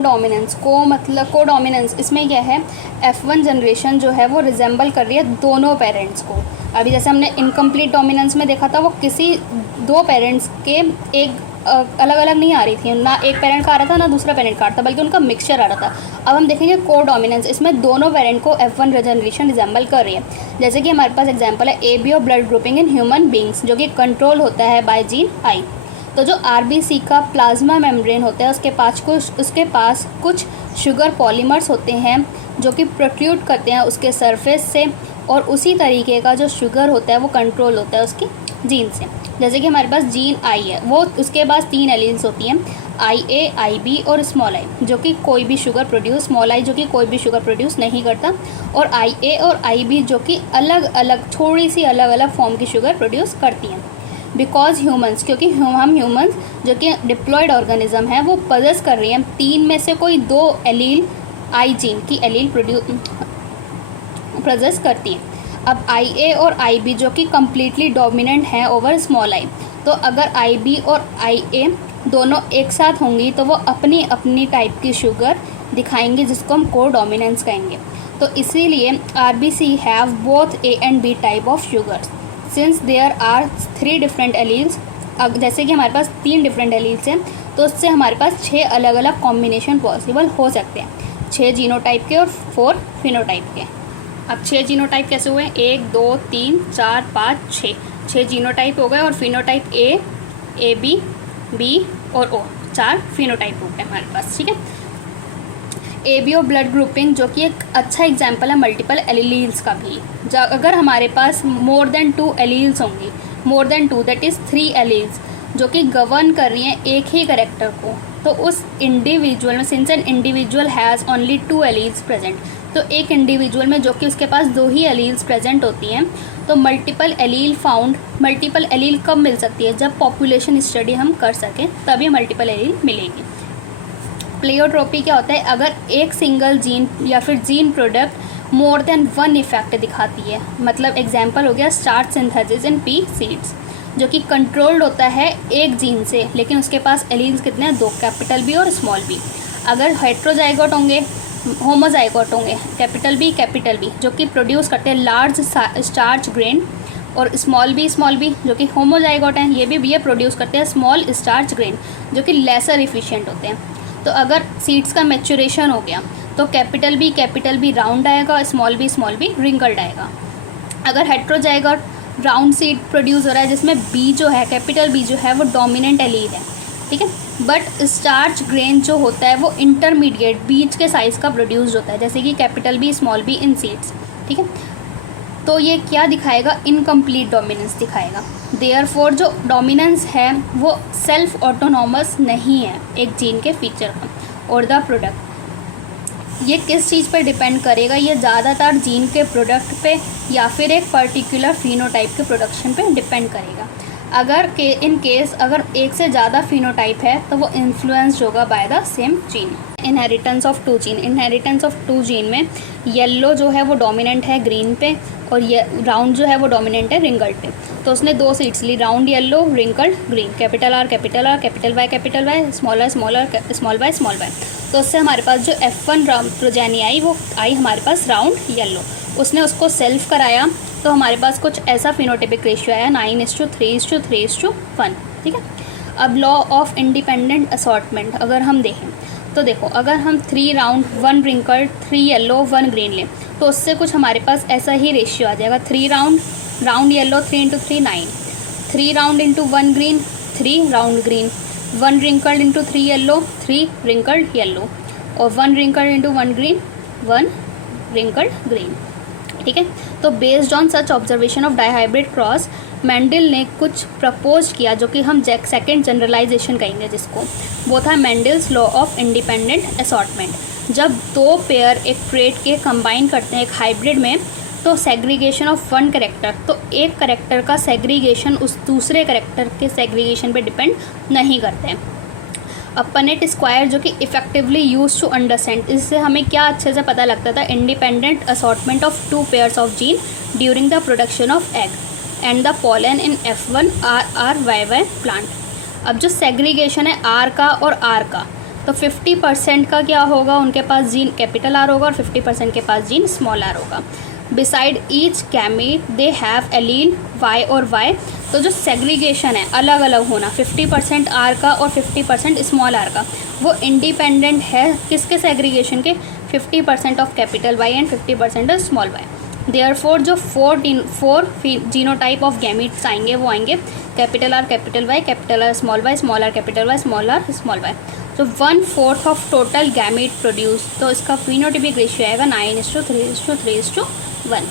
Dominance को मतलब को डोमिनेंस इसमें क्या है, F1 जनरेशन जो है वो रिजेंबल कर रही है दोनों पेरेंट्स को। अभी जैसे हमने इनकम्प्लीट डोमिनेंस में देखा था, वो किसी दो पेरेंट्स के एक अलग अलग नहीं आ रही थी, ना एक पेरेंट का आ रहा था ना दूसरा पेरेंट का आ रहा था, बल्कि उनका मिक्सचर आ रहा था। अब हम देखेंगे को डोमिनेंस, इसमें दोनों पेरेंट को F1 जनरेशन रिजेंबल कर रही है। जैसे कि हमारे पास एग्जाम्पल है AB और blood grouping in human beings, जो कि कंट्रोल होता है बाय जीन आई। तो जो RBC का प्लाज्मा मेम्ब्रेन होता है उसके पास कुछ शुगर पॉलीमर्स होते हैं जो कि प्रोट्रूड करते हैं उसके सरफेस से, और उसी तरीके का जो शुगर होता है वो कंट्रोल होता है उसकी जीन से। जैसे कि हमारे पास जीन आई है, वो उसके पास 3 एलील्स होती हैं, IA, IB और स्मॉल आई, जो कि कोई भी शुगर प्रोड्यूस, स्मॉल आई जो कि कोई भी शुगर प्रोड्यूस नहीं करता, और IA और IB जो कि अलग अलग थोड़ी सी अलग अलग फॉर्म की शुगर प्रोड्यूस करती हैं। बिकॉज ह्यूमंस, क्योंकि हम ह्यूमंस जो कि डिप्लॉयड ऑर्गेनिज्म है वो पजेस कर रही हैं 3 में से कोई 2 एलील आई जीन की एलील प्रोजेस करती हैं। अब IA और IB जो कि कम्प्लीटली डोमिनेंट हैं ओवर स्मॉल आई, तो अगर IB और IA दोनों एक साथ होंगी तो वो अपनी अपनी टाइप की शुगर दिखाएंगे, जिसको हम को डोमिनेंस कहेंगे। तो इसीलिए RBC have both A and B type of sugars since there are 3 different alleles. अब जैसे कि हमारे पास 3 डिफरेंट एलील्स हैं, तो उससे हमारे पास 6 अलग अलग कॉम्बिनेशन पॉसिबल हो सकते हैं, 6 जीनोटाइप के और 4 फिनोटाइप के। अब 6 जीनोटाइप कैसे हुए? 1 2 3 4 5 6 जीनोटाइप हो गए, और फिनोटाइप AB, B और O, 4 फिनोटाइप हो गए हमारे पास। ठीक है। AB और ब्लड ग्रुपिंग जो कि एक अच्छा एग्जाम्पल है मल्टीपल एलील्स का भी। अगर हमारे पास मोर देन 2 एलील्स होंगी, more than 2 that is 3 alleles जो कि गवर्न कर रही हैं एक ही करेक्टर को, तो उस इंडिविजुअल में, since an individual has only 2 alleles present, तो एक इंडिविजुअल में जो कि उसके पास 2 ही एलील्स प्रेजेंट होती हैं, तो मल्टीपल एलील कब मिल सकती है? जब पॉपुलेशन स्टडी हम कर सकें, तभी मल्टीपल एलील मिलेगी। प्लेयोट्रोपी क्या होता है? अगर एक सिंगल जीन या फिर gene product more than 1 effect दिखाती है, मतलब एग्जांपल हो गया starch synthesis in P seeds, जो कि कंट्रोल्ड होता है एक जीन से, लेकिन उसके पास एलील्स कितने हैं? 2, कैपिटल बी और स्मॉल बी। अगर हेट्रोजाइगोट होंगे, होमोजाइगोट होंगे, कैपिटल बी जो कि प्रोड्यूस करते हैं लार्ज स्टार्च ग्रेन, और स्मॉल बी जो कि होमोजाइगोट हैं, ये प्रोड्यूस करते हैं स्मॉल स्टार्च ग्रेन जो कि लेसर इफिशिएंट होते हैं। तो अगर सीड्स का मैच्योरेशन हो गया तो कैपिटल बी राउंड आएगा, स्मॉल बी रिंकल्ड आएगा। अगर हेट्रोजाइगोट राउंड सीड प्रोड्यूस हो रहा है जिसमें बी जो है, कैपिटल बी जो है वो डोमिनेंट एलील है, ठीक है, बट स्टार्च ग्रेन जो होता है वो इंटरमीडिएट बीच के साइज़ का प्रोड्यूस होता है, जैसे कि capital B small B in seeds. ठीक है, तो ये क्या दिखाएगा? इनकम्प्लीट डोमिनेंस दिखाएगा। देयरफॉर जो डोमिनेंस है वो सेल्फ ऑटोनॉमस नहीं है एक जीन के फीचर का और द प्रोडक्ट। ये किस चीज़ पर डिपेंड करेगा? ये ज़्यादातर जीन के प्रोडक्ट पे या फिर एक पर्टिकुलर फिनोटाइप के प्रोडक्शन पे डिपेंड करेगा। अगर इन केस अगर एक से ज़्यादा फिनोटाइप है तो वो इन्फ्लुएंस्ड होगा by the same gene. Inheritance of 2 gene में येलो जो है वो डोमिनेंट है ग्रीन पे, और ये राउंड जो है वो डोमिनेंट है रिंकल्ड पे। तो उसने 2 सीड्स ली, round yellow, wrinkled green, capital R, capital Y, small Y. तो उससे हमारे पास जो F1 प्रोजेनी आई वो आई हमारे पास राउंड येलो। उसने उसको सेल्फ कराया तो हमारे पास कुछ ऐसा फिनोटाइपिक रेशियो आया 9:3:3:1। ठीक है। अब लॉ ऑफ इंडिपेंडेंट असॉर्टमेंट अगर हम देखें तो देखो, अगर हम 3 राउंड 1 रिंकल्ड 3 येलो 1 ग्रीन लें तो उससे कुछ हमारे पास ऐसा ही रेशियो आ जाएगा। 3 round yellow 3:3 9, 3 round into 1 green 3 round green, 1 wrinkled into 3 yellow 3 wrinkled yellow, और 1 wrinkled into 1 green 1 wrinkled green. ठीक है। तो based on such observation of dihybrid cross, Mendel ने कुछ प्रपोज किया जो कि हम सेकेंड जनरलाइजेशन कहेंगे, जिसको वो था Mendel's law of independent assortment. जब 2 पेयर एक ट्रेट के कंबाइन करते हैं एक हाइब्रिड में, तो सेग्रीगेशन ऑफ 1 करेक्टर, तो एक करेक्टर का सेग्रीगेशन उस दूसरे करेक्टर के सेग्रीगेशन पे डिपेंड नहीं करते हैं। अपनेट स्क्वायर जो कि इफेक्टिवली यूज टू अंडरस्टैंड, इससे हमें क्या अच्छे से पता लगता था? Independent assortment of 2 pairs of gene during the production of egg and the pollen in F1 RRYY plant. अब जो सेग्रीगेशन है R का और R का, तो तो 50% का क्या होगा, उनके पास जीन कैपिटल आर होगा और 50% के पास जीन स्मॉल आर होगा। Beside each gamete they have allele Y और वाई। तो जो सेग्रीगेशन है, अलग अलग होना 50% आर का और 50% स्मॉल आर का, वो इंडिपेंडेंट है किसके सेग्रीगेशन के, 50% of capital Y and 50% of small Y. Therefore जो फोर जीनोटाइप ऑफ गैमेट्स आएंगे वो आएंगे capital R Y, small R capital Y, small Y. तो 1/4 ऑफ टोटल गैमेट प्रोड्यूस, तो इसका फिनोटाइपिक रेशियो आएगा 9:3:3:1।